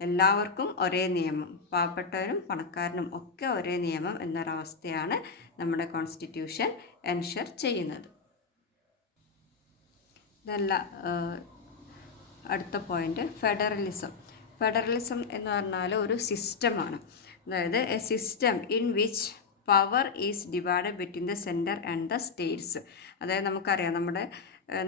എല്ലാവർക്കും ഒരേ നിയമം, പാവപ്പെട്ടവരും പണക്കാരനും ഒക്കെ ഒരേ നിയമം എന്നൊരവസ്ഥയാണ് നമ്മുടെ കോൺസ്റ്റിറ്റ്യൂഷൻ എൻഷർ ചെയ്യുന്നത്. ഇതല്ല അടുത്ത പോയിന്റ്, ഫെഡറലിസം. ഫെഡറലിസം എന്ന് പറഞ്ഞാൽ ഒരു സിസ്റ്റമാണ്. അതായത് A system in which power is divided between the centre and the States. അതായത് നമുക്കറിയാം നമ്മുടെ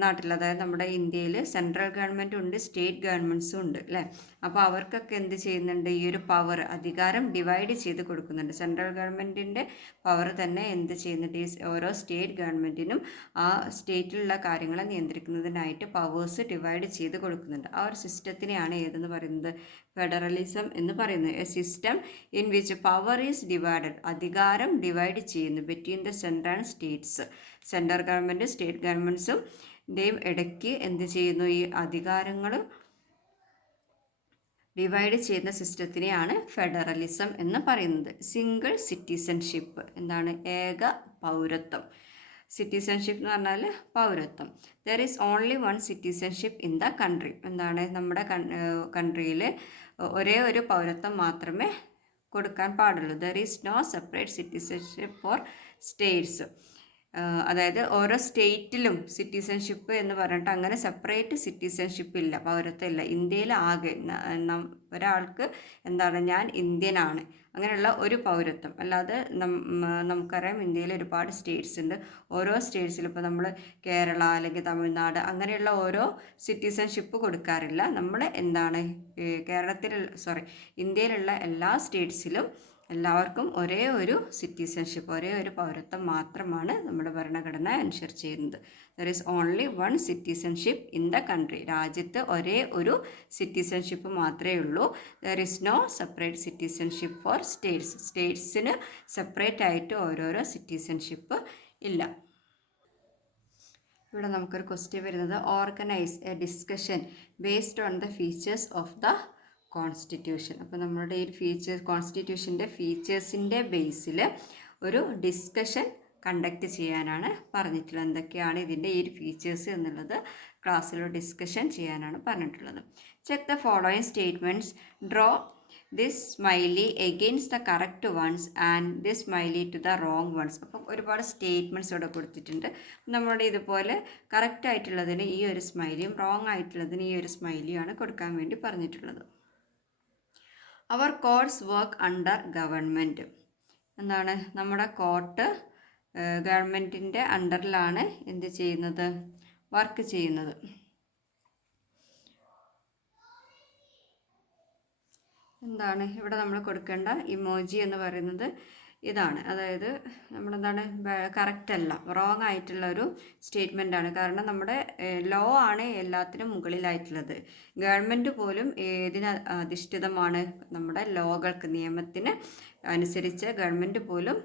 നാട്ടിൽ, അതായത് നമ്മുടെ ഇന്ത്യയിൽ സെൻട്രൽ ഗവൺമെൻറ്റും ഉണ്ട്, സ്റ്റേറ്റ് ഗവൺമെൻറ്റ്സും ഉണ്ട്, അല്ലേ? അപ്പോൾ അവർക്കൊക്കെ എന്ത് ചെയ്യുന്നുണ്ട്? ഈ ഒരു പവർ, അധികാരം ഡിവൈഡ് ചെയ്ത് കൊടുക്കുന്നുണ്ട്. സെൻട്രൽ ഗവൺമെൻറ്റിൻ്റെ പവർ തന്നെ എന്ത് ചെയ്യുന്നുണ്ട്? ഈ ഓരോ സ്റ്റേറ്റ് ഗവൺമെൻറ്റിനും ആ സ്റ്റേറ്റിലുള്ള കാര്യങ്ങളെ നിയന്ത്രിക്കുന്നതിനായിട്ട് പവേഴ്സ് ഡിവൈഡ് ചെയ്ത് കൊടുക്കുന്നുണ്ട്. ആ ഒരു സിസ്റ്റത്തിനെയാണ് ഏതെന്ന് പറയുന്നത്? ഫെഡറലിസം എന്ന് പറയുന്നത്. A system in which power is divided, അധികാരം ഡിവൈഡ് ചെയ്യുന്നു, between the central and states. Central government state ഗവൺമെൻറ്റ്സും ഇടയ്ക്ക് എന്ത് ചെയ്യുന്നു? ഈ അധികാരങ്ങൾ ഡിവൈഡ് ചെയ്യുന്ന സിസ്റ്റത്തിനെയാണ് ഫെഡറലിസം എന്ന് പറയുന്നത്. സിംഗിൾ സിറ്റിസൺഷിപ്പ് എന്താണ്? ഏക പൗരത്വം. സിറ്റിസൺഷിപ്പ് എന്ന് പറഞ്ഞാൽ പൗരത്വം. There is only one citizenship in the country. എന്താണ്? നമ്മുടെ കൺട്രിയിൽ ഒരേ ഒരു പൗരത്വം മാത്രമേ കൊടുക്കാൻ പാടുള്ളൂ. There is no separate citizenship for states. അതായത് ഓരോ സ്റ്റേറ്റിലും സിറ്റിസൺഷിപ്പ് എന്ന് പറഞ്ഞിട്ട് അങ്ങനെ സെപ്പറേറ്റ് സിറ്റിസൺഷിപ്പ് ഇല്ല, പൗരത്വം ഇല്ല. ഇന്ത്യയിൽ ആകെ ഒരാൾക്ക് എന്താണ്, ഞാൻ ഇന്ത്യനാണ്, അങ്ങനെയുള്ള ഒരു പൗരത്വം. അല്ലാതെ നമുക്കറിയാം ഇന്ത്യയിൽ ഒരുപാട് സ്റ്റേറ്റ്സ് ഉണ്ട്. ഓരോ സ്റ്റേറ്റ്സിലും ഇപ്പോൾ നമ്മൾ കേരള അല്ലെങ്കിൽ തമിഴ്നാട് അങ്ങനെയുള്ള ഓരോ സിറ്റിസൺഷിപ്പ് കൊടുക്കാറില്ല. നമ്മൾ എന്താണ് ഇന്ത്യയിലുള്ള എല്ലാ സ്റ്റേറ്റ്സിലും എല്ലാവർക്കും ഒരേ ഒരു സിറ്റിസൺഷിപ്പ്, ഒരേ ഒരു പൗരത്വം മാത്രമാണ് നമ്മുടെ ഭരണഘടന എൻഷുർ ചെയ്യുന്നത്. There is only one citizenship in the country. രാജ്യത്ത് ഒരേ ഒരു സിറ്റിസൺഷിപ്പ് മാത്രമേ ഉള്ളൂ. There is no separate citizenship for states. സ്റ്റേറ്റ്സിന് സെപ്പറേറ്റ് ആയിട്ട് ഓരോരോ സിറ്റിസൺഷിപ്പ് ഇല്ല. ഇവിടെ നമുക്കൊരു ക്വസ്റ്റ്യൻ വരുന്നത്, organise a discussion based on the features of the constitution. അപ്പോൾ നമ്മളുടെ ഈ കോൺസ്റ്റിറ്റ്യൂഷൻ്റെ ഫീച്ചേഴ്സിൻ്റെ ബേസിൽ ഒരു ഡിസ്കഷൻ കണ്ടക്ട് ചെയ്യാനാണ് പറഞ്ഞിട്ടുള്ളത്. എന്തൊക്കെയാണ് ഇതിൻ്റെ ഈ ഒരു ഫീച്ചേഴ്സ് എന്നുള്ളത് ക്ലാസ്സിൽ ഡിസ്കഷൻ ചെയ്യാനാണ് പറഞ്ഞിട്ടുള്ളത്. Check the following statements. Draw this smiley against the correct ones and this smiley to the wrong ones. അപ്പം ഒരുപാട് സ്റ്റേറ്റ്മെൻറ്റ്സ് ഇവിടെ കൊടുത്തിട്ടുണ്ട്. നമ്മളുടെ ഇതുപോലെ കറക്റ്റ് ആയിട്ടുള്ളതിന് ഈ ഒരു സ്മൈലിയും റോങ് ആയിട്ടുള്ളതിന് ഈ ഒരു സ്മൈലിയുമാണ് കൊടുക്കാൻ വേണ്ടി പറഞ്ഞിട്ടുള്ളത്. അവർ കോർട്സ് വർക്ക് അണ്ടർ ഗവൺമെൻറ്. എന്താണ്? നമ്മുടെ കോർട്ട് ഗവൺമെൻറ്റിൻ്റെ അണ്ടറിലാണ് എന്ത് ചെയ്യുന്നത്? വർക്ക് ചെയ്യുന്നത്. എന്താണ് ഇവിടെ നമ്മൾ കൊടുക്കേണ്ട ഇമോജി എന്ന് പറയുന്നത് ഇതാണ്. അതായത് നമ്മളെന്താണ്, കറക്റ്റ് അല്ല, റോങ് ആയിട്ടുള്ള ഒരു സ്റ്റേറ്റ്മെൻ്റ് ആണ്. കാരണം നമ്മുടെ ലോ ആണ് എല്ലാത്തിനും മുകളിലായിട്ടുള്ളത്. ഗവൺമെൻറ് പോലും ഏതിന് അധിഷ്ഠിതമാണ്? നമ്മുടെ ലോകൾക്ക്, നിയമത്തിന് അനുസരിച്ച് ഗവൺമെൻറ് പോലും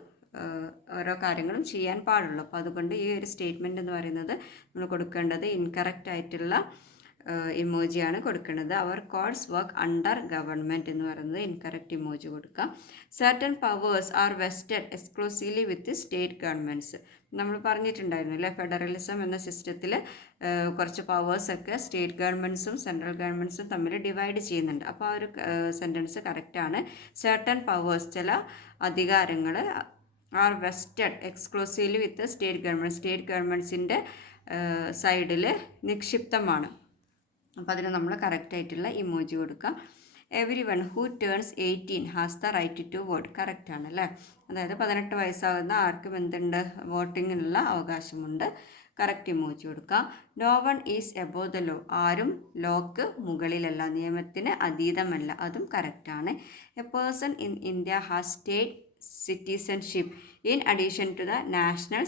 ഓരോ കാര്യങ്ങളും ചെയ്യാൻ പാടുള്ളൂ. അപ്പോൾ അതുകൊണ്ട് ഈ ഒരു സ്റ്റേറ്റ്മെൻറ്റ് എന്ന് പറയുന്നത് നമ്മൾ കൊടുക്കേണ്ടത് ഇൻകറക്റ്റ് ആയിട്ടുള്ള ഇമോജിയാണ് കൊടുക്കുന്നത്. അവർ കോഡ്സ് വർക്ക് അണ്ടർ ഗവൺമെൻറ് എന്ന് പറയുന്നത് ഇൻകറക്റ്റ് ഇമോജി കൊടുക്കാം. Certain powers R vested exclusively with state governments. നമ്മൾ പറഞ്ഞിട്ടുണ്ടായിരുന്നു അല്ലേ, ഫെഡറലിസം എന്ന സിസ്റ്റത്തിൽ കുറച്ച് പവേഴ്സൊക്കെ സ്റ്റേറ്റ് ഗവൺമെൻറ്റ്സും സെൻട്രൽ ഗവൺമെൻറ്റ്സും തമ്മിൽ ഡിവൈഡ് ചെയ്യുന്നുണ്ട്. അപ്പോൾ ആ ഒരു സെൻറ്റൻസ് കറക്റ്റാണ്. സർട്ടൻ പവേഴ്സ്, ചില അധികാരങ്ങൾ, are vested exclusively with state ഗവൺമെൻറ്റ്സിൻ്റെ സൈഡിൽ നിക്ഷിപ്തമാണ്. അപ്പോൾ അതിന് നമ്മൾ കറക്റ്റായിട്ടുള്ള ഇമോജി കൊടുക്കാം. Every one who turns 18 has the right to vote. കറക്റ്റാണ് അല്ലേ? അതായത് 18 വയസ്സാകുന്ന ആർക്കും എന്തുണ്ട്? വോട്ടിങ്ങിനുള്ള അവകാശമുണ്ട്. കറക്റ്റ് ഇമോജി കൊടുക്കാം. No one is above the law. ആരും ലോക്ക് മുകളിലല്ല, നിയമത്തിന് അതീതമല്ല. അതും കറക്റ്റാണ്. A person in India has state citizenship in addition to the national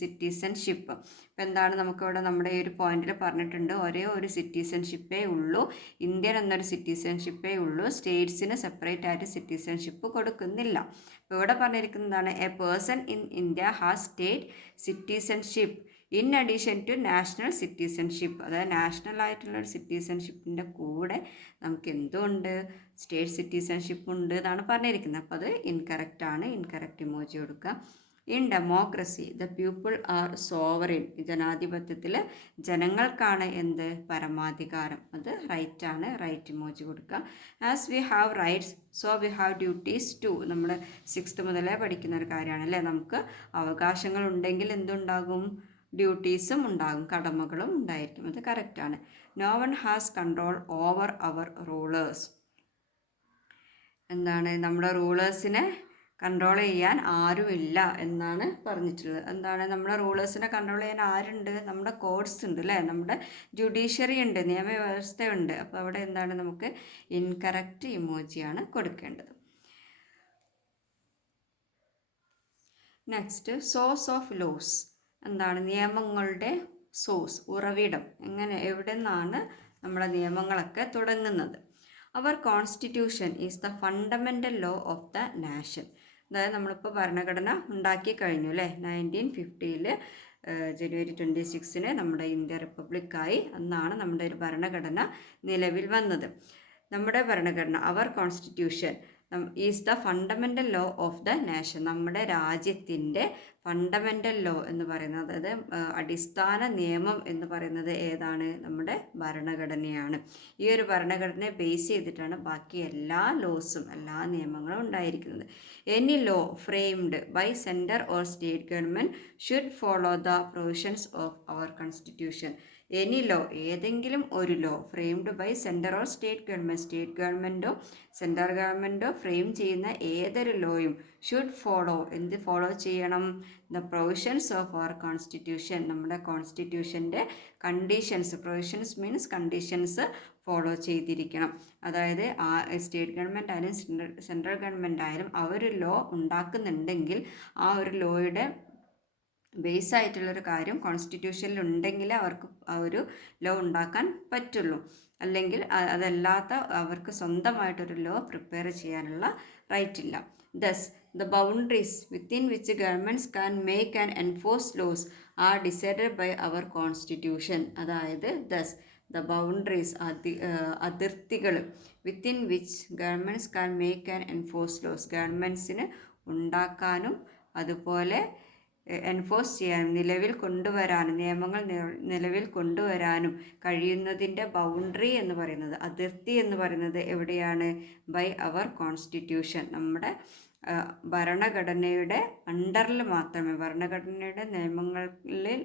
citizenship. ഇപ്പം എന്താണ് നമുക്കിവിടെ നമ്മുടെ ഈ ഒരു പോയിന്റിൽ പറഞ്ഞിട്ടുണ്ട്, ഒരേ ഒരു സിറ്റിസൺഷിപ്പേ ഉള്ളൂ, ഇന്ത്യൻ എന്നൊരു സിറ്റിസൺഷിപ്പേ ഉള്ളൂ. സ്റ്റേറ്റ്സിന് സെപ്പറേറ്റ് ആയിട്ട് സിറ്റിസൺഷിപ്പ് കൊടുക്കുന്നില്ല. അപ്പോൾ ഇവിടെ പറഞ്ഞിരിക്കുന്നതാണ്, a person in India has state citizenship in addition to national citizenship. അതായത് നാഷണൽ ആയിട്ടുള്ള ഒരു സിറ്റിസൺഷിപ്പിൻ്റെ കൂടെ നമുക്ക് എന്തുണ്ട്? സ്റ്റേറ്റ് സിറ്റിസൺഷിപ്പ് ഉണ്ട് എന്നാണ് പറഞ്ഞിരിക്കുന്നത്. അപ്പോൾ അത് ഇൻകറക്റ്റ് ആണ്. ഇൻകറക്റ്റ് ഇമോജി കൊടുക്കുക. In democracy the people are sovereign. ജനാധിപത്യത്തിൽ ജനങ്ങൾക്കാണ് എന്ത്? പരമാധികാരം. അത് റൈറ്റ് ആണ്. റൈറ്റ് ഇമോജി കൊടുക്കുക. As we have rights so we have duties too. നമ്മൾ 6th മുതലേ പഠിക്കുന്ന ഒരു കാര്യമാണ് അല്ലേ. നമുക്ക് അവകാശങ്ങൾ ഉണ്ടെങ്കിൽ എന്തുണ്ടാകും? ഡ്യൂട്ടീസും ഉണ്ടാകും, കടമകളും ഉണ്ടായിരിക്കും. അത് കറക്റ്റാണ്. No one has control over our rulers. എന്താണ്? നമ്മുടെ റൂളേഴ്സിനെ കൺട്രോൾ ചെയ്യാൻ ആരുമില്ല എന്നാണ് പറഞ്ഞിട്ടുള്ളത്. എന്താണ്? നമ്മുടെ റൂളേഴ്സിനെ കൺട്രോൾ ചെയ്യാൻ ആരുണ്ട്? നമ്മുടെ കോർട്സ് ഉണ്ട് അല്ലേ, നമ്മുടെ ജുഡീഷ്യറി ഉണ്ട്, നിയമവ്യവസ്ഥയുണ്ട്. അപ്പോൾ അവിടെ എന്താണ്? നമുക്ക് ഇൻകറക്റ്റ് ഇമോജിയാണ് കൊടുക്കേണ്ടത്. Next, source of laws. എന്താണ്? നിയമങ്ങളുടെ സോഴ്സ്, ഉറവിടം. എവിടെ നിന്നാണ് നമ്മുടെ നിയമങ്ങളൊക്കെ തുടങ്ങുന്നത്? Our constitution is the fundamental law of the nation. അതായത് നമ്മളിപ്പോൾ ഭരണഘടന ഉണ്ടാക്കി കഴിഞ്ഞു അല്ലേ. 1950 ജനുവരി 26 നമ്മുടെ ഇന്ത്യ റിപ്പബ്ലിക്കായി. അന്നാണ് നമ്മുടെ ഒരു ഭരണഘടന നിലവിൽ വന്നത്. നമ്മുടെ ഭരണഘടന, our constitution is the fundamental law of the nation. നമ്മുടെ രാജ്യത്തിൻ്റെ ഫണ്ടമെൻ്റൽ ലോ എന്ന് പറയുന്നത്, അതായത് അടിസ്ഥാന നിയമം എന്ന് പറയുന്നത് ഏതാണ്? നമ്മുടെ ഭരണഘടനയാണ്. ഈ ഒരു ഭരണഘടനയെ ബേസ് ചെയ്തിട്ടാണ് ബാക്കി എല്ലാ ലോസും, എല്ലാ നിയമങ്ങളും ഉണ്ടായിരിക്കുന്നത്. Any law framed by centre or state government should follow the provisions of our constitution. Any law, ഏതെങ്കിലും ഒരു law framed by centre or state government, state ഗവൺമെൻറ്റോ സെൻട്രൽ ഗവൺമെൻറ്റോ ഫ്രെയിം ചെയ്യുന്ന ഏതൊരു ലോയും ഷുഡ് ഫോളോ, എന്ത് ഫോളോ ചെയ്യണം? The provisions of our constitution, നമ്മുടെ കോൺസ്റ്റിറ്റ്യൂഷൻ്റെ conditions, provisions means conditions follow ചെയ്തിരിക്കണം. അതായത് ആ സ്റ്റേറ്റ് ഗവൺമെൻറ് ആയാലും സെൻട്രൽ ഗവൺമെൻറ് ആയാലും അവർ ലോ ഉണ്ടാക്കുന്നുണ്ടെങ്കിൽ ആ ഒരു ലോയുടെ ബേസ് ആയിട്ടുള്ളൊരു കാര്യം കോൺസ്റ്റിറ്റ്യൂഷനിൽ ഉണ്ടെങ്കിൽ അവർക്ക് ആ ഒരു ലോ ഉണ്ടാക്കാൻ പറ്റുള്ളൂ. അല്ലെങ്കിൽ അതല്ലാത്ത അവർക്ക് സ്വന്തമായിട്ടൊരു ലോ പ്രിപ്പയർ ചെയ്യാനുള്ള റൈറ്റ് ഇല്ല. Thus the boundaries within which governments can make and enforce laws are decided by our constitution. അതായത് ദസ് ദ ബൗണ്ടറീസ്, അതിർത്തികൾ, within which governments can make and enforce laws, ഗവൺമെൻറ്റ്സിന് ഉണ്ടാക്കാനും അതുപോലെ എൻഫോഴ്സ് ചെയ്യാനും നിലവിൽ കൊണ്ടുവരാനും, നിയമങ്ങൾ നിലവിൽ കൊണ്ടുവരാനും കഴിയുന്നതിൻ്റെ ബൗണ്ടറി എന്ന് പറയുന്നത്, അതിർത്തി എന്ന് പറയുന്നത് എവിടെയാണ്? By our constitution. നമ്മുടെ ഭരണഘടനയുടെ അണ്ടറിൽ മാത്രമേ, ഭരണഘടനയുടെ നിയമങ്ങളിൽ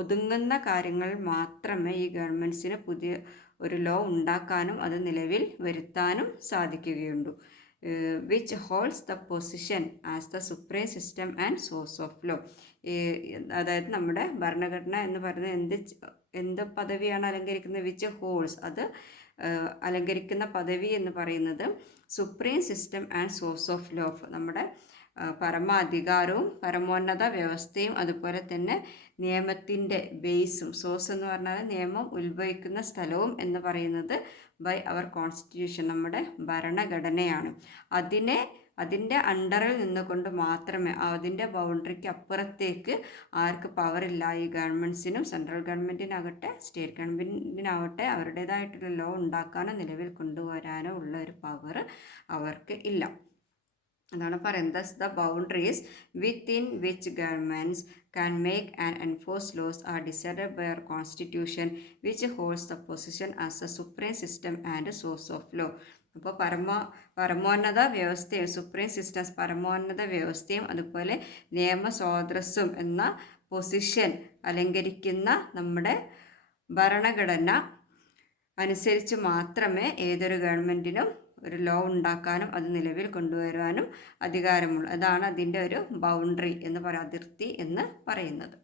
ഒതുങ്ങുന്ന കാര്യങ്ങളിൽ മാത്രമേ ഈ ഗവൺമെൻറ്റ്സിന് പുതിയ ഒരു ലോ ഉണ്ടാക്കാനും അത് നിലവിൽ വരുത്താനും സാധിക്കുകയുള്ളൂ. Which holds the position as the supreme system and source of law. അതായത് നമ്മുടെ ഭരണഘടന എന്ന് പറയുന്നത് എന്ത് പദവിയാണ് അലങ്കരിക്കുന്നത്? വിച്ച് ഹോൾഡ്സ്, അത് അലങ്കരിക്കുന്ന പദവി എന്ന് പറയുന്നത് supreme system and source of law, നമ്മുടെ പരമാധികാരവും പരമോന്നത വ്യവസ്ഥയും അതുപോലെ തന്നെ നിയമത്തിൻ്റെ ബേസും. സോഴ്സ് എന്ന് പറഞ്ഞാൽ നിയമം ഉത്ഭവിക്കുന്ന സ്ഥലവും എന്ന് പറയുന്നത് ബൈ അവർ കോൺസ്റ്റിറ്റ്യൂഷൻ, നമ്മുടെ ഭരണഘടനയാണ്. അതിൻ്റെ അണ്ടറിൽ നിന്നുകൊണ്ട് മാത്രമേ, അതിൻ്റെ ബൗണ്ടറിക്ക് അപ്പുറത്തേക്ക് ആർക്ക് പവറില്ല. ഈ ഗവൺമെൻറ്റ്സിനും സെൻട്രൽ ഗവൺമെൻറ്റിനാകട്ടെ സ്റ്റേറ്റ് ഗവൺമെൻറ്റിനാവട്ടെ അവരുടേതായിട്ടുള്ള ലോ ഉണ്ടാക്കാനോ നിലവിൽ കൊണ്ടുവരാനോ ഉള്ള ഒരു പവർ അവർക്ക് ഇല്ല. അതാണ് പറയുന്നത്. The boundaries within which governments can make and enforce laws are decided by our constitution which holds the position as a supreme system and source of law. അപ്പോൾ പരമോന്നത വ്യവസ്ഥയും സുപ്രീം സിസ്റ്റം പരമോന്നത വ്യവസ്ഥയും അതുപോലെ നിയമസ്രോതസ്സും എന്ന പൊസിഷൻ അലങ്കരിക്കുന്ന നമ്മുടെ ഭരണഘടന അനുസരിച്ച് മാത്രമേ ഏതൊരു ഗവൺമെൻറ്റിനും ഒരു ലോ ഉണ്ടാക്കാനും അത് നിലവിൽ കൊണ്ടുവരാനും അധികാരമുള്ളൂ. അതാണ് അതിൻ്റെ ഒരു ബൗണ്ടറി എന്ന് അതിർത്തി എന്ന് പറയുന്നത്.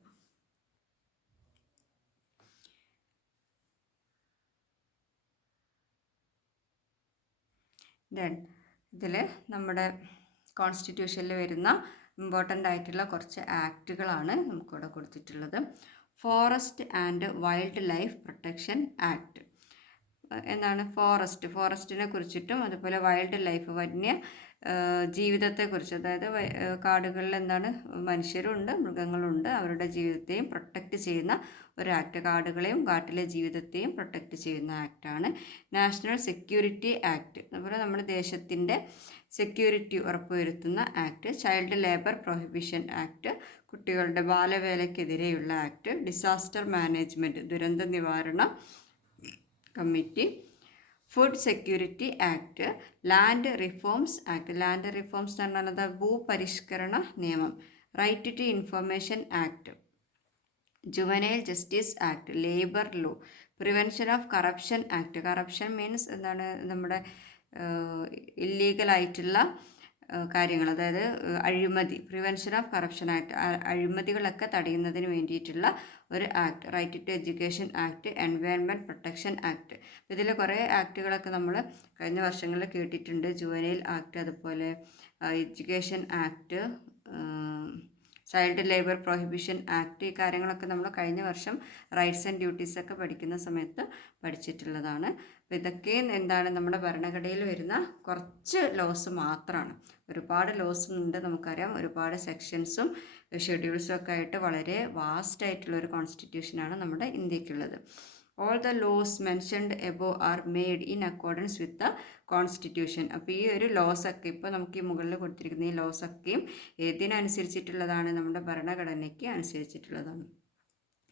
ഇതിൽ നമ്മുടെ കോൺസ്റ്റിറ്റ്യൂഷനിൽ വരുന്ന ഇമ്പോർട്ടൻ്റ് ആയിട്ടുള്ള കുറച്ച് ആക്റ്റുകളാണ് നമുക്കിവിടെ കൊടുത്തിട്ടുള്ളത്. Forest and wild life protection act എന്താണ്? ഫോറസ്റ്റിനെ കുറിച്ചിട്ടും അതുപോലെ വൈൽഡ് ലൈഫ് വന്യ ജീവിതത്തെക്കുറിച്ച്, അതായത് കാടുകളിൽ എന്താണ് മനുഷ്യരുണ്ട്, മൃഗങ്ങളുണ്ട്, അവരുടെ ജീവിതത്തെയും പ്രൊട്ടക്റ്റ് ചെയ്യുന്ന ഒരു ആക്ട്. കാടുകളെയും കാട്ടിലെ ജീവിതത്തെയും പ്രൊട്ടക്റ്റ് ചെയ്യുന്ന ആക്റ്റാണ് നാഷണൽ സെക്യൂരിറ്റി ആക്ട്. അതുപോലെ നമ്മുടെ ദേശത്തിൻ്റെ സെക്യൂരിറ്റി ഉറപ്പുവരുത്തുന്ന act. Child labour prohibition act, കുട്ടികളുടെ ബാലവേലയ്ക്കെതിരെയുള്ള ആക്ട്. ഡിസാസ്റ്റർ മാനേജ്മെൻറ്റ്, ദുരന്ത നിവാരണ committee. Food security act. Land reforms act. Land reforms എന്ന് പറഞ്ഞാൽ ഭൂപരിഷ്കരണ നിയമം. Right to information act. Juvenile justice act. Labour law. Prevention of corruption act. Corruption means എന്താണ്? നമ്മുടെ ഇല്ലീഗലായിട്ടുള്ള കാര്യങ്ങൾ, അതായത് അഴിമതി. പ്രിവെൻഷൻ ഓഫ് കറപ്ഷൻ ആക്ട്, അഴിമതികളൊക്കെ തടയുന്നതിന് വേണ്ടിയിട്ടുള്ള ഒരു act. Right to education act. Environment protection act. ഇതിൽ കുറേ ആക്ടുകളൊക്കെ നമ്മൾ കഴിഞ്ഞ വർഷങ്ങളിൽ കേട്ടിട്ടുണ്ട്. ജുവനൈൽ ആക്ട്, അതുപോലെ education act, child labour prohibition act. ഈ കാര്യങ്ങളൊക്കെ നമ്മൾ കഴിഞ്ഞ വർഷം റൈറ്റ്സ് ആൻഡ് ഡ്യൂട്ടീസൊക്കെ പഠിക്കുന്ന സമയത്ത് പഠിച്ചിട്ടുള്ളതാണ്. അപ്പോൾ ഇതൊക്കെ എന്താണ്? നമ്മുടെ ഭരണഘടനയിൽ വരുന്ന കുറച്ച് ലോസ് മാത്രമാണ്. ഒരുപാട് ലോസ് ഉണ്ട് നമുക്കറിയാം. ഒരുപാട് സെക്ഷൻസും ഷെഡ്യൂൾസും ഒക്കെ ആയിട്ട് വളരെ വാസ്റ്റ് ആയിട്ടുള്ളൊരു കോൺസ്റ്റിറ്റ്യൂഷനാണ് നമ്മുടെ ഇന്ത്യക്കുള്ളത്. All the laws mentioned above are made in accordance with the constitution. അപ്പോൾ ഈ ഒരു ലോസൊക്കെ ഇപ്പോൾ നമുക്ക് ഈ മുകളിൽ കൊടുത്തിരിക്കുന്ന ഈ ലോസൊക്കെയും ഏതിനനുസരിച്ചിട്ടുള്ളതാണ്? നമ്മുടെ ഭരണഘടനയ്ക്ക് അനുസരിച്ചിട്ടുള്ളതാണ്.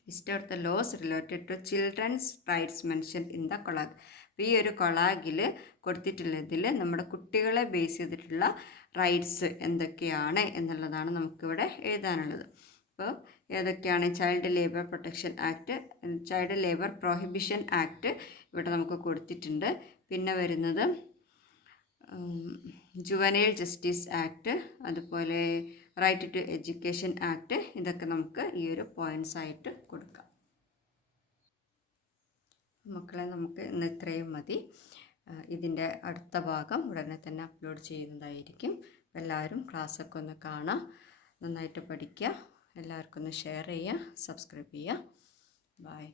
List out the laws related to children's rights mentioned in the collage. അപ്പോൾ ഈ ഒരു കൊളാഗിൽ കൊടുത്തിട്ടുള്ളതിൽ നമ്മുടെ കുട്ടികളെ ബേസ് ചെയ്തിട്ടുള്ള റൈറ്റ്സ് എന്തൊക്കെയാണ് എന്നുള്ളതാണ് നമുക്കിവിടെ എഴുതാനുള്ളത്. അപ്പോൾ ഏതൊക്കെയാണ്? Child labour protection act, child labour prohibition act ഇവിടെ നമുക്ക് കൊടുത്തിട്ടുണ്ട്. പിന്നെ വരുന്നത് ജുവനൈൽ ജസ്റ്റിസ് ആക്ട്, അതുപോലെ റൈറ്റ് ടു എഡ്യൂക്കേഷൻ ആക്ട്. ഇതൊക്കെ നമുക്ക് ഈ ഒരു പോയിൻറ്റ്സ് ആയിട്ട് കൊടുക്കാം. മക്കളെ, നമുക്ക് ഇന്ന് ഇത്രയും മതി. ഇതിൻ്റെ അടുത്ത ഭാഗം ഉടനെ തന്നെ അപ്ലോഡ് ചെയ്യുന്നതായിരിക്കും. എല്ലാവരും ക്ലാസ്സൊക്കെ ഒന്ന് കാണാം, നന്നായിട്ട് പഠിക്കുക, എല്ലാവർക്കും ഒന്ന് ഷെയർ ചെയ്യുക, സബ്സ്ക്രൈബ് ചെയ്യുക. ബൈ.